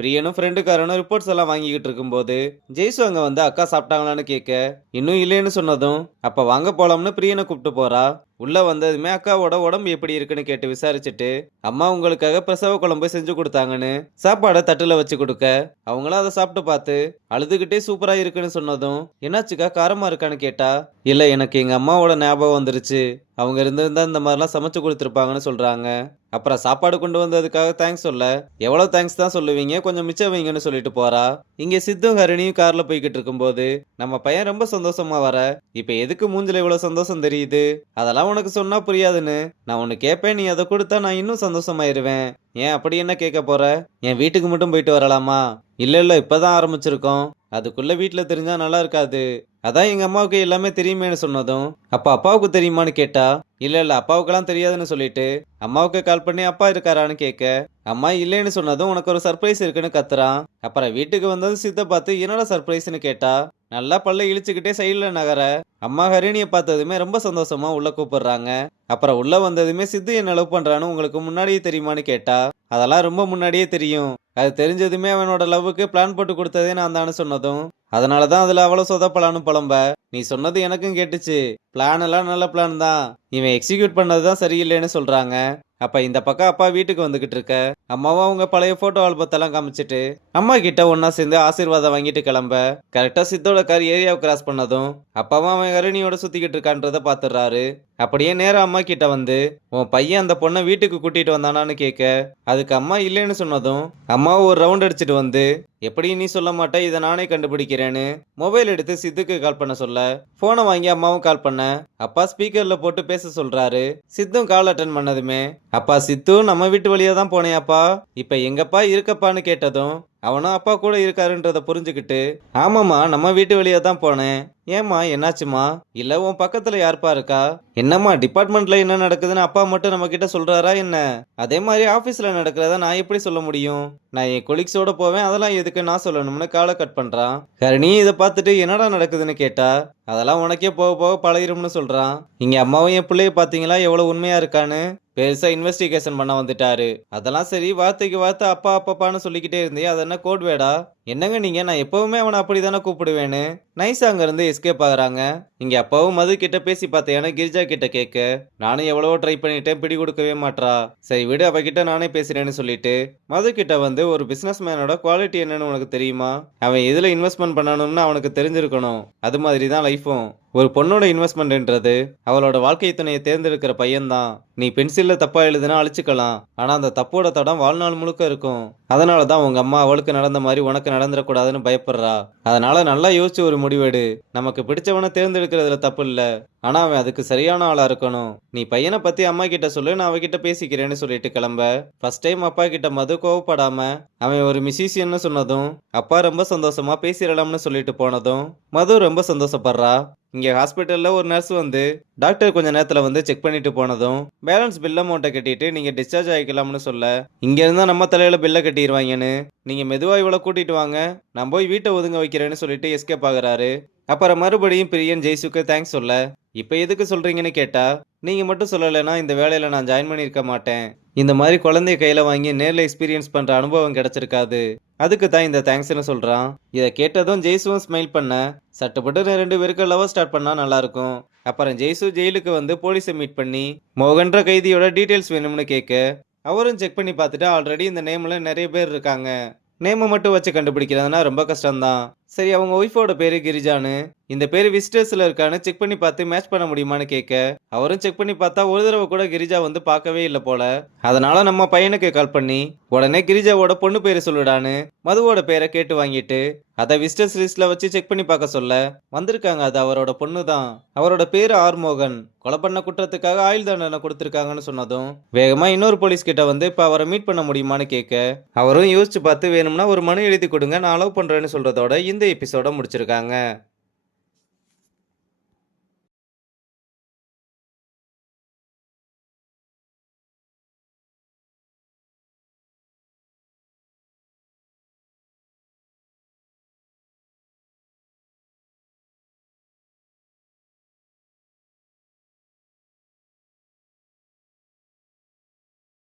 பிரியனும் ஃப்ரெண்டுக்காரனும் reports எல்லாம் வாங்கிக்கிட்டு இருக்கும்போது ஜெய்சு அங்க வந்து அக்கா சாப்பிட்டாங்களான்னு கேட்க இன்னும் இல்லைன்னு சொன்னதும் அப்ப வாங்க போலாம்னு பிரியனை கூப்பிட்டு போறா. உள்ள வந்ததுமே அக்காவோட உடம்பு எப்படி இருக்குன்னு கேட்டு விசாரிச்சுட்டு அம்மா உங்களுக்காக பிரசவ குழம்பு செஞ்சு கொடுத்தாங்கன்னு சாப்பாடை தட்டுல வச்சு கொடுக்க அவங்களும் அதை சாப்பிட்டு பார்த்து அழுதுகிட்டே சூப்பரா இருக்குன்னு சொன்னதும் என்னாச்சுக்கா காரமா இருக்கான்னு கேட்டா இல்ல எனக்கு எங்க அம்மாவோட ஞாபகம் வந்துருச்சு, அவங்க இருந்திருந்தா இந்த மாதிரிலாம் சமைச்சு கொடுத்துருப்பாங்கன்னு சொல்றாங்க. அப்புறம் சாப்பாடு கொண்டு வந்ததுக்காக தேங்க்ஸ் சொல்ல எவ்வளவு தேங்க்ஸ் தான் சொல்லுவீங்க, கொஞ்சம் மிச்சம் வைங்கன்னு சொல்லிட்டு போறா. இங்க சித்தும் ஹரிணியும் கார்ல போய்கிட்டு இருக்கும்போது நம்ம பையன் ரொம்ப சந்தோஷமா வர இப்ப எதுக்கு மூஞ்சில இவ்வளவு சந்தோஷம் தெரியுது, அதெல்லாம் உனக்கு சொன்னா புரியாதுன்னு நான் உன்னை கேட்பேன், நீ அதை கொடுத்தா நான் இன்னும் சந்தோஷமாயிருவேன். ஏன் அப்படி என்ன கேட்க போற, என் வீட்டுக்கு மட்டும் போயிட்டு வரலாமா? இல்ல இல்ல இப்பதான் ஆரம்பிச்சிருக்கோம், அதுக்குள்ள வீட்டுல தெரிஞ்சா நல்லா இருக்காது, அதான் எங்க அம்மாவுக்கு எல்லாமே தெரியுமேன்னு சொன்னதும் அப்ப அப்பாவுக்கு தெரியுமான்னு கேட்டா இல்ல இல்ல அப்பாவுக்கெல்லாம் தெரியாதுன்னு சொல்லிட்டு அம்மாவுக்கு கால் பண்ணி அப்பா இருக்காரான்னு கேட்க அம்மா இல்லைன்னு சொன்னதும் உனக்கு ஒரு சர்ப்ரைஸ் இருக்குன்னு கத்துறான். அப்புறம் வீட்டுக்கு வந்தது சித்த பார்த்து என்னோட சர்ப்ரைஸ்னு கேட்டா நல்லா பல்ல இழிச்சுக்கிட்டே சைடுல நகர அம்மா ஹரிணியை பார்த்ததுமே ரொம்ப சந்தோஷமா உள்ள கூப்பிடுறாங்க. அப்புறம் உள்ள வந்ததுமே சித்து என்ன லவ் பண்றான்னு உங்களுக்கு முன்னாடியே தெரியுமான்னு கேட்டா அதெல்லாம் ரொம்ப முன்னாடியே தெரியும், அது தெரிஞ்சதுமே அவனோட லவ்வுக்கு பிளான் போட்டு கொடுத்ததே நான் தானே சொன்னதும் அதனாலதான் அதுல அவ்வளவு சொதப்பலான்னு புலம்ப நீ சொன்னது எனக்கும் கேட்டுச்சு, பிளான் எல்லாம் நல்ல பிளான் தான், இவன் எக்ஸிக்யூட் பண்ணதுதான் சரியில்லைன்னு சொல்றாங்க. அப்ப இந்த பக்கம் அப்பா வீட்டுக்கு வந்துகிட்டு இருக்க அம்மாவும் அவங்க பழைய போட்டோ ஆல்பத்தெல்லாம் காமிச்சிட்டு அம்மா கிட்ட ஒன்னா சேர்ந்து ஆசீர்வாதம் வாங்கிட்டு கிளம்ப கரெக்டா சித்தோட கார் ஏரியாவை கிராஸ் பண்ணதும் அப்பாவும் அவன் ஹரிணியோட சுத்திக்கிட்டு இருக்கான்றத பாத்துறாரு. அப்படியே நேரம் அம்மா கிட்ட வந்து உன் பையன் அந்த பொண்ணை வீட்டுக்கு கூட்டிட்டு வந்தானான்னு கேட்க அதுக்கு அம்மா இல்லைன்னு சொன்னதும் அம்மாவும் ஒரு ரவுண்ட் அடிச்சுட்டு வந்து எப்படி நீ சொல்ல மாட்டே, இதை நானே கண்டுபிடிக்கிறேன்னு மொபைல் எடுத்து சித்துக்கு கால் பண்ண சொல்ல போனை வாங்கி அம்மாவும் கால் பண்ண அப்பா ஸ்பீக்கர்ல போட்டு பேச சொல்றாரு. சித்தும் கால் அட்டன் பண்ணதுமே அப்பா சித்து நம்ம வீட்டு வழியா தான் போனேயாப்பா, இப்ப எங்கப்பா இருக்கப்பா கேட்டதும் அவனும் அப்பா கூட இருக்காருன்றத புரிஞ்சுக்கிட்டு ஆமாமா நம்ம வீட்டு வழியா தான் போனேன், ஏமா என்னாச்சுமா, இல்ல உன் பக்கத்துல யாருப்பா இருக்கா, என்னம்மா டிபார்ட்மெண்ட்ல என்ன நடக்குதுன்னு அப்பா மட்டும் நம்ம கிட்ட சொல்றாரா என்ன, அதே மாதிரி ஆபீஸ்ல நடக்கிறத நான் எப்படி சொல்ல முடியும், நான் என் கொலீக்ஸோட போவேன், அதெல்லாம் எதுக்கு நான் சொல்லணும்னு காலை கட் பண்றான். ஹரிணி இதை பார்த்துட்டு என்னடா நடக்குதுன்னு கேட்டா அதெல்லாம் உனக்கே போக போக பழகிரும்னு சொல்றான். இங்க அம்மாவும் என் பிள்ளைய பாத்தீங்களா எவ்வளவு உண்மையா இருக்கான்னு பெருசா இன்வெஸ்டிகேஷன் பண்ண வந்துட்டாரு, அதெல்லாம் சரி வார்த்தைக்கு வார்த்தை அப்பா அப்பாப்பான்னு சொல்லிக்கிட்டே இருந்தே அது என்ன கோட் வேடா, என்னங்க நீங்க, நான் எப்பவுமே அவனை அப்படிதானே கூப்பிடுவேன்னு நைஸா அங்க இருந்து எஸ்கேப் ஆகுறாங்க. இங்க அப்பாவும் மது கிட்ட பேசி பார்த்தேன்னு கிரிஜா கிட்ட கேட்க நானும் எவ்வளவோ ட்ரை பண்ணிட்டேன், பிடி கொடுக்கவே மாட்றா, சரி விடு அவகிட்ட நானே பேசுறேன்னு சொல்லிட்டு மது கிட்ட வந்து ஒரு பிசினஸ் மேனோட குவாலிட்டி என்னன்னு உனக்கு தெரியுமா, அவன் எதுல இன்வெஸ்ட்மெண்ட் பண்ணணும்னு அவனுக்கு தெரிஞ்சிருக்கணும், அது மாதிரி தான் லைஃபும், ஒரு பொண்ணோட இன்வெஸ்ட்மெண்ட்ன்றது அவளோட வாழ்க்கை துணையை தேர்ந்தெடுக்கிற பையன்தான், நீ பென்சில்ல தப்பா எழுதுனா அழிச்சுக்கலாம், ஆனா அந்த தப்போட தடம் வாழ்நாள் முழுக்க இருக்கும், அதனாலதான் உங்க அம்மா அவளுக்கு நடந்த மாதிரி உனக்கு நடந்துடக்கூடாதுன்னு பயப்படுறா, அதனால நல்லா யோசிச்சு ஒரு முடிவெடு, நமக்கு பிடிச்சவனை தேர்ந்தெடுக்கிறதுல தப்பு இல்ல, ஆனா அவன் அதுக்கு சரியான ஆளா இருக்கணும், நீ பையனை பத்தி அம்மா கிட்ட சொல்லு, நான் அவகிட்ட பேசிக்கிறேன்னு சொல்லிட்டு கிளம்ப ஃபர்ஸ்ட் டைம் அப்பா கிட்ட மது கோவப்படாம அவன் ஒரு மியூசிஷியன்னு சொன்னதும் அப்பா ரொம்ப சந்தோஷமா பேசிடலாம்னு சொல்லிட்டு போனதும் மது ரொம்ப சந்தோஷப்படுறா. இங்க ஹாஸ்பிட்டல்ல ஒரு நர்ஸ் வந்து டாக்டர் கொஞ்ச நேரத்துல வந்து செக் பண்ணிட்டு போனதும் பேலன்ஸ் பில் அமௌண்ட்டை கட்டிட்டு நீங்க டிஸ்சார்ஜ் ஆகிக்கலாம்னு சொல்ல இங்க இருந்தா நம்ம தலையில பில்ல கட்டிடுவாங்கன்னு நீங்க மெதுவா இவ்வளவு கூட்டிட்டு வாங்க, நான் போய் வீட்டை ஒதுங்க வைக்கிறேன்னு சொல்லிட்டு எஸ்கேப் ஆகுறாரு. அப்புறம் மறுபடியும் பிரியன் ஜெய்சுக்கு தேங்க்ஸ் சொல்ல இப்ப எதுக்கு சொல்றீங்கன்னு கேட்டா நீங்க மட்டும் சொல்லலைன்னா இந்த வேலையில நான் ஜாயின் பண்ணியிருக்க மாட்டேன், இந்த மாதிரி குழந்தைய கையில வாங்கி நேர்ல எக்ஸ்பீரியன்ஸ் பண்ற அனுபவம் கிடைச்சிருக்காது, அதுக்கு தான் இந்த தேங்க்ஸ்னு சொல்றான். இதை கேட்டதும் ஜெய்சுவும் ஸ்மைல் பண்ண சட்டுப்பட்டு 2 பேருக்கு லவ் ஸ்டார்ட் பண்ணா நல்லா இருக்கும். அப்புறம் ஜெய்சு ஜெயிலுக்கு வந்து போலீஸை மீட் பண்ணி மோகன்ற கைதியோட டீட்டெயில்ஸ் வேணும்னு கேட்க அவரும் செக் பண்ணி பார்த்துட்டு ஆல்ரெடி இந்த நேம்ல நிறைய பேர் இருக்காங்க, நேமை மட்டும் வச்சு கண்டுபிடிக்கிறதுனா ரொம்ப கஷ்டம்தான், சரி அவங்க ஒய்ஃபோட பேரு கிரிஜான்னு, இந்த பேரு விசிட்டர்ஸ்ல இருக்கான்னு செக் பண்ணி பார்த்து மேட்ச் பண்ண முடியுமான்னு கேட்க அவரும் செக் பண்ணி பார்த்தா ஒரு தடவை கூட கிரிஜா வந்து பார்க்கவே இல்லை போல, அதனால நம்ம பையனுக்கு கால் பண்ணி உடனே கிரிஜாவோட பொண்ணு பேரு சொல்லுடான்னு மதுவோட பேரை கேட்டு வாங்கிட்டு அதை விசிட்டர்ஸ் லிஸ்ட்ல வச்சு செக் பண்ணி பார்க்க சொல்ல வந்திருக்காங்க, அது அவரோட பொண்ணு தான், அவரோட பேரு ஆர்மோகன், கொலை பண்ண குற்றத்துக்காக ஆயுள் தண்டனை கொடுத்திருக்காங்கன்னு சொன்னதும் வேகமா இன்னொரு போலீஸ் கிட்ட வந்து இப்ப அவரை மீட் பண்ண முடியுமான்னு கேட்க அவரும் யோசிச்சு பார்த்து வேணும்னா ஒரு மனு எழுதி கொடுங்க நான் அலோவ் பண்றேன்னு சொல்றதோட இந்த எபிசோட முடிச்சிருக்காங்க.